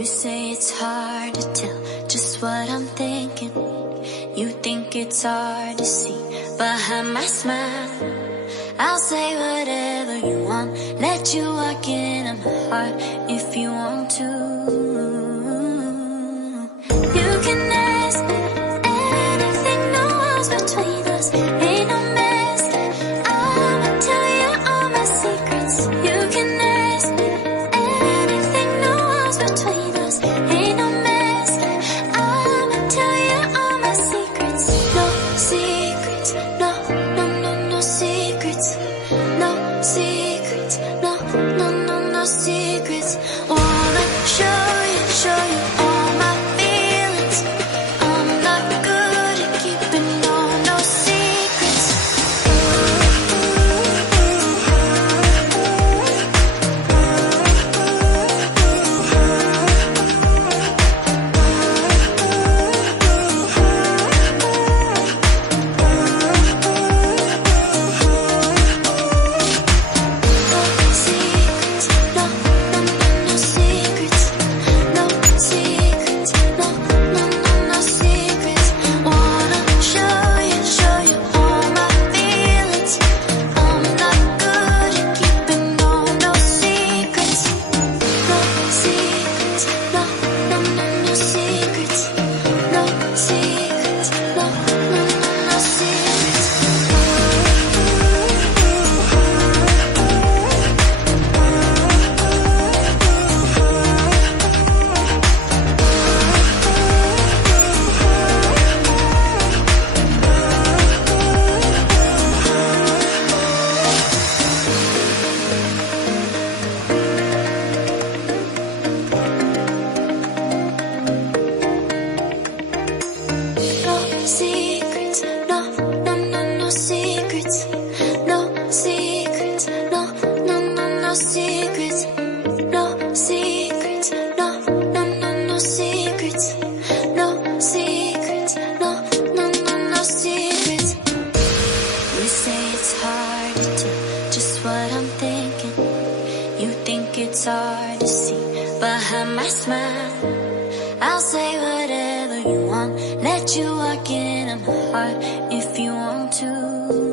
You say it's hard to tell just what I'm thinking. You think it's hard to see behind my smile. I'll say whatever you want, let you walk into my heart if you want to. You can ask me anything, no walls between us, ain't no mask. I'ma tell you all my secrets. You can ask me anything, no walls between us, ain't no mask. I'ma tell you all my secrets. No secrets, no, no, no, no secrets. No secrets, no, no, no, no secrets. Wanna show you all my feelings. I'm not good at keeping no secrets. It's hard to see behind my smile. I'll say whatever you want, let you walk into my heart if you want to.